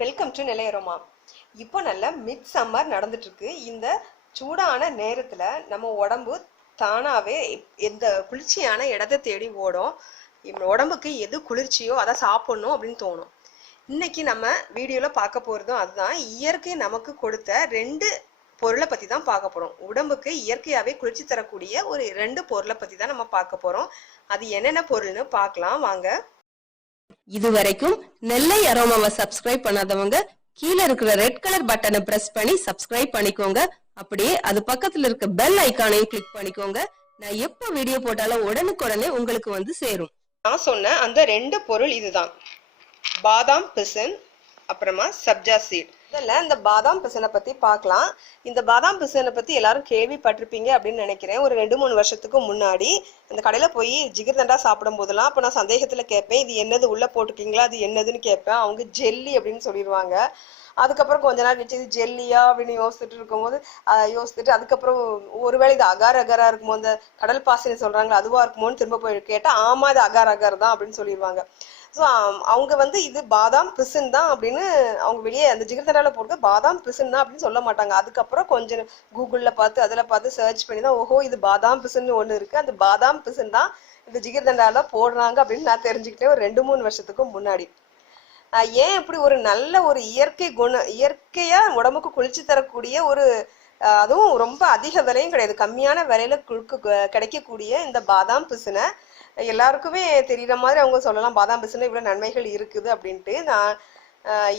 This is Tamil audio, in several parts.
Welcome to நிலையரோமா. இப்போ நல்ல மிட் சம்மர் நடந்துட்டு இருக்கு. இந்த சூடான நேரத்துல நம்ம உடம்பு தானாவே எந்த குளிர்ச்சியான இடத்தை தேடி ஓடும். உடம்புக்கு எது குளிர்ச்சியோ அதை சாப்பிடணும் அப்படின்னு தோணும். இன்னைக்கு நம்ம வீடியோல பார்க்க போறதும் அதுதான். இயற்கை நமக்கு கொடுத்த 2 பொருளை பத்தி தான் பார்க்க போறோம். உடம்புக்கு இயற்கையாவே குளிர்ச்சி தரக்கூடிய ஒரு 2 பொருளை பத்தி தான் நம்ம பார்க்க போறோம். அது என்னென்ன பொருள்னு பார்க்கலாம் வாங்க. இதுவரைக்கும் நெல்லை அரோமாவை சப்ஸ்கிரைப் பண்ணாதவங்க கீழே இருக்கிற ரெட் கலர் பட்டனை பிரஸ் பண்ணி சப்ஸ்கிரைப் பண்ணிக்கோங்க. அப்படியே அது பக்கத்துல இருக்க பெல் ஐகானையும் கிளிக் பண்ணிக்கோங்க. நான் எப்ப வீடியோ போட்டாலும் உடனுக்குடனே உங்களுக்கு வந்து சேரும். நான் சொன்ன அந்த 2 பொருள் இதுதான். பாதாம் பிசின், அப்புறமா சப்ஜா சீட். இதில் இந்த பாதாம் பிசினை பற்றி பார்க்கலாம். இந்த பாதாம் பிசினை பற்றி எல்லாரும் கேள்விப்பட்டிருப்பீங்க அப்படின்னு நினைக்கிறேன். ஒரு 2-3 வருஷத்துக்கு முன்னாடி அந்த கடையில் போய் ஜிகிர்தண்டா சாப்பிடும் போதெல்லாம் அப்போ நான் சந்தேகத்தில் கேட்பேன், இது என்னது உள்ளே போட்டுருக்கீங்களா, அது என்னதுன்னு கேட்பேன். அவங்க ஜெல்லி அப்படின்னு சொல்லிடுவாங்க. அதுக்கப்புறம் கொஞ்ச நாள் வச்சு இது ஜெல்லியா அப்படின்னு யோசிச்சுட்டு அதுக்கப்புறம் ஒருவேளை இது அகார் அகாரா இருக்குமோ, அந்த கடல் பாசின்னு சொல்றாங்களா அதுவா இருக்குமோன்னு திரும்ப போய் கேட்டா ஆமா இது அகார் அகார் தான் அப்படின்னு சொல்லிடுவாங்க. ஸோ அவங்க இது பாதாம் பிசின் தான் அப்படின்னு அவங்க வெளியே அந்த ஜிகிர்தண்டால போட்டு பாதாம் பிசின் தான் அப்படின்னு சொல்ல மாட்டாங்க. அதுக்கப்புறம் கொஞ்சம் கூகுளில் பார்த்து அதில் பார்த்து சர்ச் பண்ணி தான் ஓஹோ இது பாதாம் பிசின் ஒன்று இருக்கு, அந்த பாதாம் பிசின் தான் இந்த ஜிகிர்தண்டால போடுறாங்க அப்படின்னு நான் தெரிஞ்சுக்கிட்டேன் ஒரு 2-3 வருஷத்துக்கு முன்னாடி. ஏன் இப்படி ஒரு நல்ல ஒரு இயற்கையா உடம்புக்கு குளிர்ச்சி தரக்கூடிய ஒரு அதுவும் ரொம்ப அதிக விலையும் கிடையாது, கம்மியான விலையில கிடைக்கக்கூடிய இந்த பாதாம் பிசினை எல்லாருக்குமே தெரியுற மாதிரி அவங்க சொல்லலாம். பாதாம் பிசின்ல இவ்வளவு நன்மைகள் இருக்குது அப்படின்ட்டு. நான்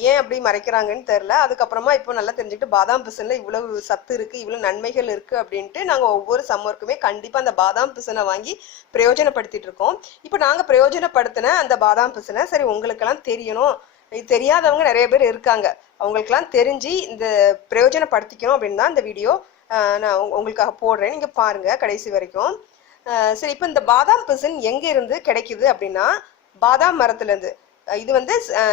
ஏன் அப்படி மறைக்கிறாங்கன்னு தெரியல. அதுக்கப்புறமா இப்போ நல்லா தெரிஞ்சுக்கிட்டு பாதாம் பிசின்ல இவ்வளவு சத்து இருக்கு, இவ்வளவு நன்மைகள் இருக்கு அப்படின்ட்டு நாங்க ஒவ்வொரு சம்மருக்குமே கண்டிப்பா அந்த பாதாம் பிசினை வாங்கி பிரயோஜனப்படுத்திட்டு இருக்கோம். இப்போ நாங்க பிரயோஜனப்படுத்தின அந்த பாதாம் பிசினை சரி உங்களுக்கெல்லாம் தெரியணும், இது தெரியாதவங்க நிறைய பேர் இருக்காங்க, அவங்களுக்கெல்லாம் தெரிஞ்சு இந்த பிரயோஜனப்படுத்திக்கணும் அப்படின்னு தான் இந்த வீடியோ நான் உங்களுக்காக போடுறேன். நீங்க பாருங்க கடைசி வரைக்கும். சரி, இப்போ இந்த பாதாம் பிசின் எங்க இருந்து கிடைக்குது அப்படின்னா பாதாம் மரத்துல இருந்து. இது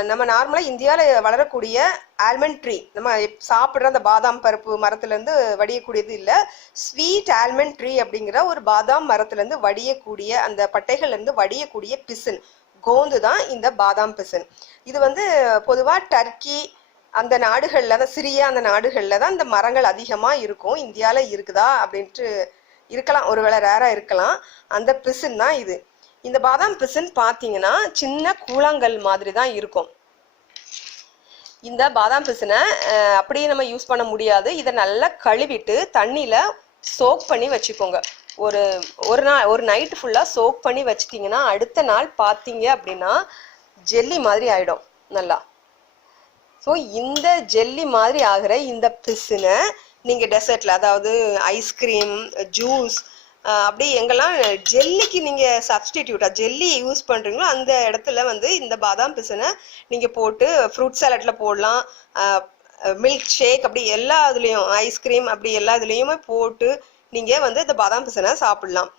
நம்ம நார்மலா இந்தியாவில் வளரக்கூடிய ஆல்மண்ட் ட்ரீ, நம்ம சாப்பிட்ற அந்த பாதாம் பருப்பு மரத்துல இருந்து வடியக்கூடியது இல்லை. ஸ்வீட் ஆல்மண்ட் ட்ரீ அப்படிங்கிற ஒரு பாதாம் மரத்துல இருந்து வடியக்கூடிய அந்த பட்டைகள்ல இருந்து வடியக்கூடிய பிசின் கோந்து தான் இந்த பாதாம் பிசின். இது பொதுவா டர்க்கி அந்த நாடுகள்ல தான், சிரியா அந்த நாடுகள்ல தான் இந்த மரங்கள் அதிகமா இருக்கும். இந்தியாவில் இருக்குதா அப்படின்ட்டு இருக்கலாம், ஒருவேளை ரேரா இருக்கலாம். அந்த பிசின் தான் இது. இந்த பாதாம் பிசின் பார்த்தீங்கன்னா சின்ன கூழாங்கல் மாதிரி தான் இருக்கும். இந்த பாதாம் பிசினை அப்படியே நம்ம யூஸ் பண்ண முடியாது. இதை நல்லா கழுவிட்டு தண்ணியில சோக் பண்ணி வச்சுக்கோங்க. ஒரு நைட் ஃபுல்லா சோக் பண்ணி வச்சிட்டிங்கன்னா அடுத்த நாள் பார்த்தீங்க அப்படின்னா ஜெல்லி மாதிரி ஆயிடும் நல்லா. ஸோ இந்த ஜெல்லி மாதிரி ஆகிற இந்த பிசினை நீங்கள் டெசர்ட்ல, அதாவது ஐஸ்கிரீம், ஜூஸ், அப்படி எங்கெல்லாம் ஜெல்லிக்கு நீங்கள் சப்ஸ்டிடியூட்டா ஜெல்லி யூஸ் பண்ணுறீங்களோ அந்த இடத்துல இந்த பாதாம் பிசினை நீங்கள் போட்டு ஃப்ரூட் சாலட்ல போடலாம், மில்க் ஷேக், அப்படி எல்லா இதுலேயும் ஐஸ்கிரீம் அப்படி எல்லா இதுலேயுமே போட்டு நீங்கள் இந்த பாதாம் பிசினை சாப்பிடலாம்.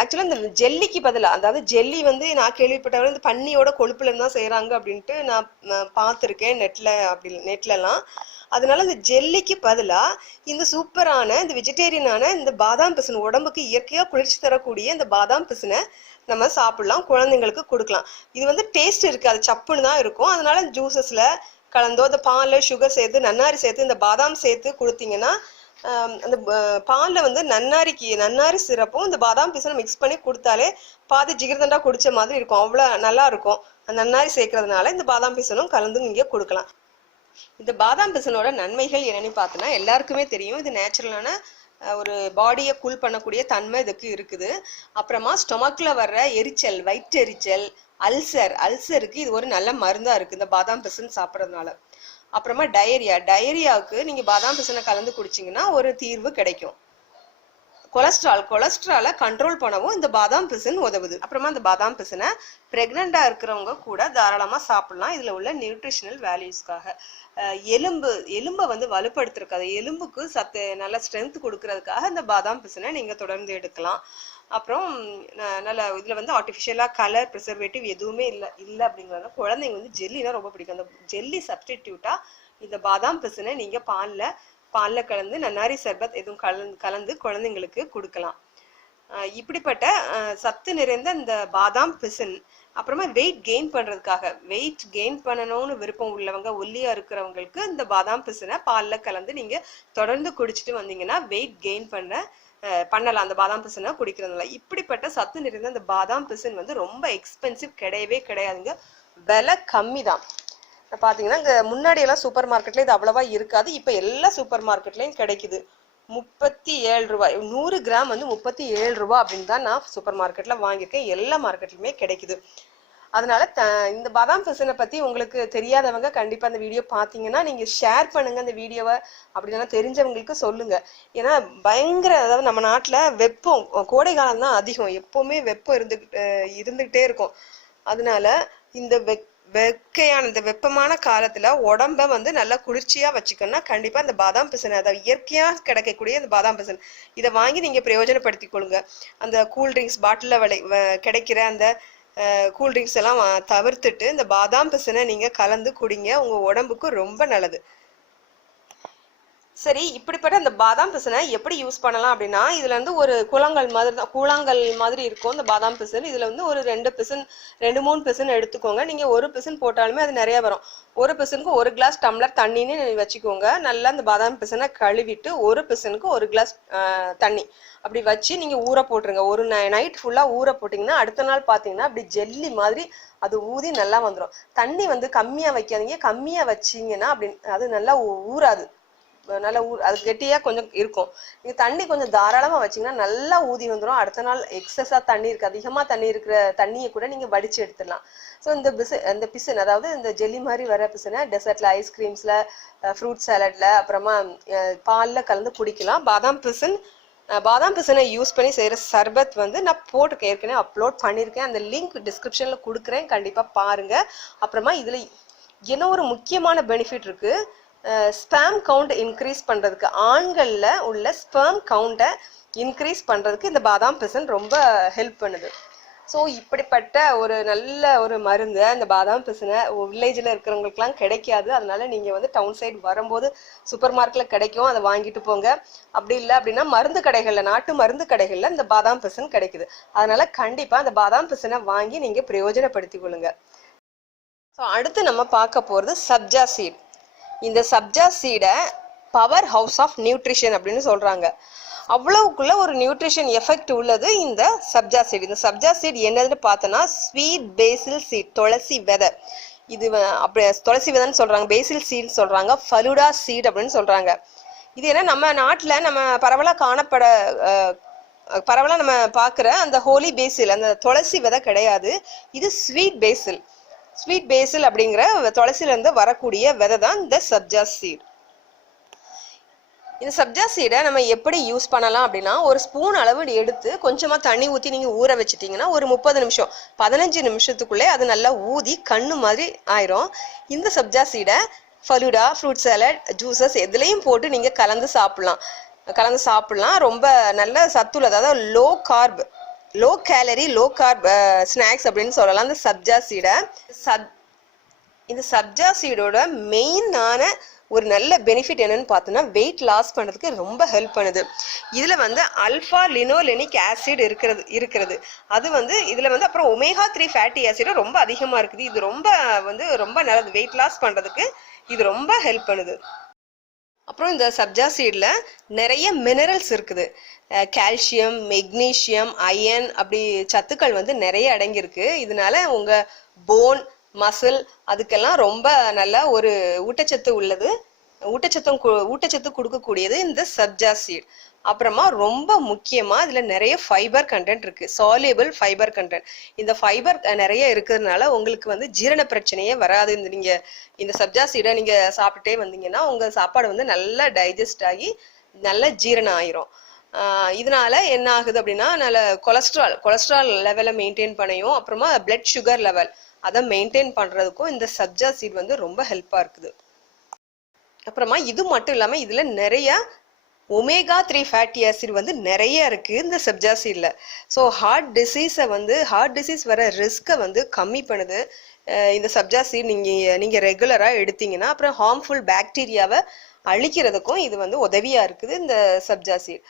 ஆக்சுவலாக இந்த ஜெல்லிக்கு பதிலாக, அதாவது ஜெல்லி நான் கேள்விப்பட்டவரை இந்த பன்னியோட கொழுப்புல இருந்தா செய்கிறாங்க அப்படின்ட்டு நான் பார்த்துருக்கேன் நெட்லலாம். அதனால இந்த ஜெல்லிக்கு பதிலாக இந்த சூப்பரான இந்த வெஜிடேரியனான இந்த பாதாம் பிசின், உடம்புக்கு இயற்கையாக குளிர்ச்சி தரக்கூடிய இந்த பாதாம் பிசினை நம்ம சாப்பிடலாம், குழந்தைங்களுக்கு கொடுக்கலாம். இது டேஸ்ட் இருக்காது, சப்புன்னு தான் இருக்கும். அதனால ஜூசஸ்ல கலந்தோ இந்த பாலில் சுகர் சேர்த்து நன்னாரி சேர்த்து இந்த பாதாம் சேர்த்து கொடுத்தீங்கன்னா அந்த பாலில் நன்னாரி சிறப்பும் இந்த பாதாம் பிசினை மிக்ஸ் பண்ணி கொடுத்தாலே பாதி ஜிகிர்தண்டா குடிச்ச மாதிரி இருக்கும், அவ்வளோ நல்லா இருக்கும். நன்னாரி சேர்க்கறதுனால இந்த பாதாம் பிசினும் கலந்து நீங்கள் கொடுக்கலாம். இந்த பாதாம் பிசினோட நன்மைகள் என்னன்னு பார்த்தோன்னா எல்லாருக்குமே தெரியும். இது நேச்சுரலான ஒரு பாடியை கூல் பண்ணக்கூடிய தன்மை இதுக்கு இருக்குது. அப்புறமா ஸ்டொமக்ல வர்ற எரிச்சல், வயிற்றெரிச்சல், அல்சருக்கு இது ஒரு நல்ல மருந்தா இருக்கு இந்த பாதாம் பிசின் சாப்பிட்றதுனால. அப்புறமா டயரியாவுக்கு நீங்க பாதாம் பிசினை கலந்து குடிச்சிங்கன்னா ஒரு தீர்வு கிடைக்கும். கொலஸ்ட்ராலை கண்ட்ரோல் பண்ணவும் இந்த பாதாம் பிசின் உதவுது. அப்புறமா இந்த பாதாம் பிசினை பிரெக்னண்டா இருக்கிறவங்க கூட தாராளமா சாப்பிடலாம். இதுல உள்ள நியூட்ரிஷனல் வேல்யூஸ்க்காக எலும்பை வலுப்படுத்துறதுக்காக, எலும்புக்கு சத்து நல்ல ஸ்ட்ரென்த் கொடுக்கறதுக்காக இந்த பாதாம் பிசினை நீங்க தொடர்ந்து எடுக்கலாம். அப்புறம் நல்ல இதுல ஆர்டிஃபிஷியலா கலர் ப்ரிசர்வேட்டிவ் எதுவுமே இல்லை அப்படிங்கிறத குழந்தைங்க ஜெல்லினா ரொம்ப பிடிக்கும். அந்த ஜெல்லி சப்ஸ்டிடியூட்டா இந்த பாதாம் பிசினை நீங்க பால்ல கலந்து நன்னாரி சர்பத் எதுவும் கலந்து குழந்தைங்களுக்கு கொடுக்கலாம். இப்படிப்பட்ட சத்து நிறைந்த இந்த பாதாம் பிசின் அப்புறமா வெயிட் கெயின் பண்ணுறதுக்காக, வெயிட் கெயின் பண்ணணும்னு விருப்பம் உள்ளவங்க, ஒல்லியாக இருக்கிறவங்களுக்கு இந்த பாதாம் பிசினை பாலில் கலந்து நீங்கள் தொடர்ந்து குடிச்சிட்டு வந்தீங்கன்னா வெயிட் கெயின் பண்ணலாம் அந்த பாதாம் பிசினை குடிக்கிறதுனால. இப்படிப்பட்ட சத்து நிறைந்த இந்த பாதாம் பிசின் வந்து ரொம்ப எக்ஸ்பென்சிவ் கிடையவே கிடையாதுங்க, விலை கம்மி தான். பார்த்தீங்கன்னா இங்கே முன்னாடியெல்லாம் சூப்பர் மார்க்கெட்டில் இது அவ்வளோவா இருக்காது, இப்போ எல்லா சூப்பர் மார்க்கெட்லேயும் கிடைக்குது. 37 ரூபாய், 100 கிராம் வந்து 37 ரூபா அப்படின்னு தான் நான் சூப்பர் மார்க்கெட்டில் வாங்கியிருக்கேன். எல்லா மார்க்கெட்லையுமே கிடைக்குது. அதனால இந்த பாதாம் பிசினை பற்றி உங்களுக்கு தெரியாதவங்க கண்டிப்பாக அந்த வீடியோ பார்த்தீங்கன்னா நீங்கள் ஷேர் பண்ணுங்கள் அந்த வீடியோவை, அப்படின்னா தெரிஞ்சவங்களுக்கு சொல்லுங்கள். ஏன்னா பயங்கர, அதாவது நம்ம நாட்டில் வெப்பம், கோடை காலம் தான் அதிகம், எப்போவுமே வெப்பம் இருந்துக்கிட்டே இருக்கும். அதனால இந்த வெக்கையான இந்த வெப்பமான காலத்துல உடம்ப வந்து நல்லா குளிர்ச்சியா வச்சுக்கணும்னா கண்டிப்பா இந்த பாதாம் பிசின், அதாவது இயற்கையா கிடைக்கக்கூடிய இந்த பாதாம் பிசின், இதை வாங்கி நீங்க பிரயோஜனப்படுத்திக் கொள்ளுங்க. அந்த கூல்ட்ரிங்க்ஸ் பாட்டில கிடைக்கிற அந்த கூல்ட்ரிங்க்ஸ் எல்லாம் தவிர்த்துட்டு இந்த பாதாம் பிசினை நீங்க கலந்து குடிங்க, உங்க உடம்புக்கு ரொம்ப நல்லது. சரி, இப்படிப்பட்ட இந்த பாதாம் பிசினை எப்படி யூஸ் பண்ணலாம் அப்படின்னா, இதுல இருந்து ஒரு கூழாங்கல் மாதிரி இருக்கும் இந்த பாதாம் பிசின். இதுல வந்து ஒரு 2-3 பிசின் எடுத்துக்கோங்க. நீங்க ஒரு பிசின் போட்டாலுமே அது நிறைய வரும். ஒரு பிசினுக்கு 1 கிளாஸ் டம்ளர் தண்ணின்னு வச்சுக்கோங்க. நல்லா இந்த பாதாம் பிசினை கழுவிட்டு ஒரு பிசினுக்கு 1 கிளாஸ் தண்ணி அப்படி வச்சு நீங்க ஊற போட்டுருங்க. ஒரு நைட் ஃபுல்லா ஊற போட்டீங்கன்னா அடுத்த நாள் பாத்தீங்கன்னா அப்படி ஜெல்லி மாதிரி அது ஊதி நல்லா வந்துடும். தண்ணி வந்து கம்மியா வைக்காதீங்க, கம்மியா வச்சீங்கன்னா அப்படி அது நல்லா ஊறாது, நல்லா அது கெட்டியா கொஞ்சம் இருக்கும். நீங்க தண்ணி கொஞ்சம் தாராளமா வச்சீங்கன்னா நல்லா ஊதி வந்துடும். அடுத்த நாள் எக்ஸஸா தண்ணி இருக்கு, அதிகமா தண்ணி இருக்கிற தண்ணியை கூட நீங்க வடிச்சு எடுத்துடலாம். ஸோ இந்த பிசின், அதாவது இந்த ஜெல்லி மாதிரி வர பிசினை டெசர்ட்ல, ஐஸ்கிரீம்ஸ்ல, ஃப்ரூட் சாலட்ல, அப்புறமா பால்ல கலந்து குடிக்கலாம். பாதாம் பிசினை யூஸ் பண்ணி செய்யற சர்பத் வந்து நான் போட்டுருக்கேன், ஏற்கனவே அப்லோட் பண்ணியிருக்கேன். அந்த லிங்க் டிஸ்கிரிப்ஷன்ல கொடுக்குறேன், கண்டிப்பா பாருங்க. அப்புறமா இதுல என்ன ஒரு முக்கியமான பெனிஃபிட் இருக்கு, ஸ்பேம் கவுண்ட் இன்க்ரீஸ் பண்றதுக்கு, ஆண்கள்ல உள்ள ஸ்பேம் கவுண்டை இன்க்ரீஸ் பண்றதுக்கு இந்த பாதாம் பிசின் ரொம்ப ஹெல்ப் பண்ணுது. ஸோ இப்படிப்பட்ட ஒரு நல்ல ஒரு மருந்து இந்த பாதாம் பிசினை வில்லேஜில் இருக்கிறவங்களுக்குலாம் கிடைக்காது. அதனால நீங்கள் வந்து டவுன் சைடு வரும்போது சூப்பர் மார்க்கெட்டில் கிடைக்கும், அதை வாங்கிட்டு போங்க. அப்படி இல்லை அப்படின்னா மருந்து கடைகளில், நாட்டு மருந்து கடைகளில் இந்த பாதாம் பிசின் கிடைக்குது. அதனால கண்டிப்பாக அந்த பாதாம் பிசினை வாங்கி நீங்கள் பிரயோஜனப்படுத்திக் கொள்ளுங்க. ஸோ அடுத்து நம்ம பார்க்க போகிறது சப்ஜா சீட். இந்த சப்ஜா சீடை பவர் ஹவுஸ் ஆஃப் நியூட்ரிஷன் அப்படின்னு சொல்கிறாங்க. அவ்வளவுக்குள்ள ஒரு நியூட்ரிஷன் எஃபெக்ட் உள்ளது இந்த சப்ஜா சீட். இந்த சப்ஜா சீட் என்னதுன்னு பார்த்தோன்னா ஸ்வீட் பேசில் சீட், துளசி விதை. இது அப்படி துளசி விதைன்னு சொல்கிறாங்க, பேசில் சீட் சொல்கிறாங்க, ஃபலூடா சீட் அப்படின்னு சொல்கிறாங்க. இது என்ன நம்ம நாட்டில் நம்ம பரவலாக நம்ம பார்க்குற அந்த ஹோலி பேசில், அந்த துளசி விதை கிடையாது. இது ஸ்வீட் பேசில் அப்படிங்கிற துளசியிலேருந்து வரக்கூடிய விதை தான் இந்த சப்ஜா சீட். இந்த சப்ஜா சீடை நம்ம எப்படி யூஸ் பண்ணலாம் அப்படின்னா, ஒரு ஸ்பூன் அளவு எடுத்து கொஞ்சமாக தண்ணி ஊற்றி நீங்கள் ஊற வச்சுட்டிங்கன்னா ஒரு 30 நிமிஷம் 15 நிமிஷத்துக்குள்ளே அது நல்லா ஊதி கண்ணு மாதிரி ஆயிரும். இந்த சப்ஜா சீடை ஃபலூடா, ஃப்ரூட் சாலட், ஜூசஸ் எதுலேயும் போட்டு நீங்கள் கலந்து சாப்பிட்லாம். ரொம்ப நல்ல சத்துள்ளது, அதாவது low calorie low corp snacks அப்படின்னு சொல்லலாம் இந்த சப்ஜா சீடை. இந்த சப்ஜா சீடோட மெயினான ஒரு நல்ல பெனிஃபிட் என்னன்னு பார்த்தோன்னா, வெயிட் லாஸ் பண்ணுறதுக்கு ரொம்ப ஹெல்ப் பண்ணுது. இதில் வந்து அல்ஃபா லினோலெனிக் ஆசிட் இருக்கிறது. அது வந்து இதில் வந்து அப்புறம் ஒமேகா 3 ஃபேட்டி ஆசிடும் ரொம்ப அதிகமாக இருக்குது. இது ரொம்ப நல்லது, வெயிட் லாஸ் பண்ணுறதுக்கு இது ரொம்ப ஹெல்ப் பண்ணுது. அப்புறம் இந்த சப்ஜா சீடில் நிறைய மினரல்ஸ் இருக்குது, கால்சியம், மெக்னீஷியம், அயன், அப்படி சத்துக்கள் வந்து நிறைய அடங்கியிருக்கு. இதனால உங்கள் போன், மசில் அதுக்கெல்லாம் ரொம்ப நல்ல ஒரு ஊட்டச்சத்து கொடுக்கக்கூடியது இந்த சப்ஜா சீட். அப்புறமா ரொம்ப முக்கியமா இதுல நிறைய ஃபைபர் கண்டென்ட் இருக்கு, சால்யூபிள் ஃபைபர் கண்டென்ட். இந்த ஃபைபர் நிறைய இருக்கிறதுனால உங்களுக்கு வந்து ஜீரண பிரச்சனையே வராது. நீங்க இந்த சப்ஜா சீடை நீங்க சாப்பிட்டுட்டே வந்தீங்கன்னா உங்க சாப்பாடு வந்து நல்லா டைஜஸ்ட் ஆகி நல்ல ஜீரணம் ஆயிரும். இதனால என்ன ஆகுது அப்படின்னா, நல்ல கொலஸ்ட்ரால் லெவலை மெயின்டைன் பண்ணியும், அப்புறமா பிளட் சுகர் லெவல் அதை மெயின்டைன் பண்றதுக்கும் இந்த சப்ஜா சீட் வந்து ரொம்ப ஹெல்ப்பா இருக்குது. அப்புறமா இது மட்டும் இல்லாம இதுல நிறைய ஒமேகா 3 ஃபேட்டி ஆசிட் வந்து நிறைய இருக்கு இந்த சப்ஜா சீட்ல. ஸோ ஹார்ட் டிசீஸ் வர ரிஸ்கை வந்து கம்மி பண்ணுது இந்த சப்ஜா சீட். நீங்க ரெகுலரா எடுத்தீங்கன்னா அப்புறம் ஹார்ம்ஃபுல் பாக்டீரியாவை அழிக்கிறதுக்கும் இது வந்து உதவியா இருக்குது இந்த சப்ஜா சீட்.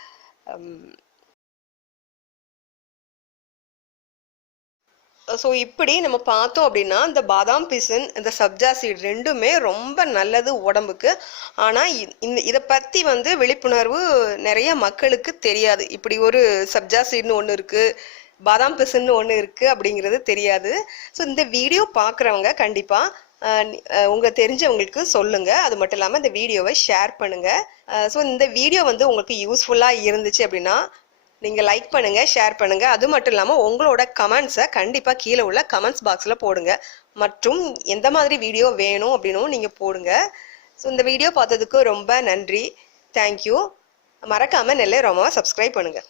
ஸோ இப்படி நம்ம பார்த்தோம் அப்படின்னா இந்த பாதாம் பிசின் இந்த சப்ஜா சீட் ரெண்டுமே ரொம்ப நல்லது உடம்புக்கு. ஆனால் இதை பற்றி வந்து விழிப்புணர்வு நிறைய மக்களுக்கு தெரியாது. இப்படி ஒரு சப்ஜா சீட்னு ஒன்று இருக்குது, பாதாம் பிசின்னு ஒன்று இருக்குது அப்படிங்கிறது தெரியாது. ஸோ இந்த வீடியோ பார்க்குறவங்க கண்டிப்பாக உங்கள் தெரிஞ்சவங்களுக்கு சொல்லுங்கள். அது மட்டும் இல்லாமல் இந்த வீடியோவை ஷேர் பண்ணுங்கள். ஸோ இந்த வீடியோ வந்து உங்களுக்கு யூஸ்ஃபுல்லாக இருந்துச்சு அப்படின்னா நீங்கள் லைக் பண்ணுங்கள், ஷேர் பண்ணுங்கள். அது மட்டும் இல்லாமல் உங்களோட கமெண்ட்ஸை கண்டிப்பாக கீழே உள்ள கமெண்ட்ஸ் பாக்ஸில் போடுங்க. மற்றும் எந்த மாதிரி வீடியோ வேணும் அப்படின்னும் நீங்கள் போடுங்க. ஸோ இந்த வீடியோ பார்த்ததுக்கு ரொம்ப நன்றி. தேங்க்யூ. மறக்காமல் நெல்லை ரோமாவை சப்ஸ்கிரைப் பண்ணுங்கள்.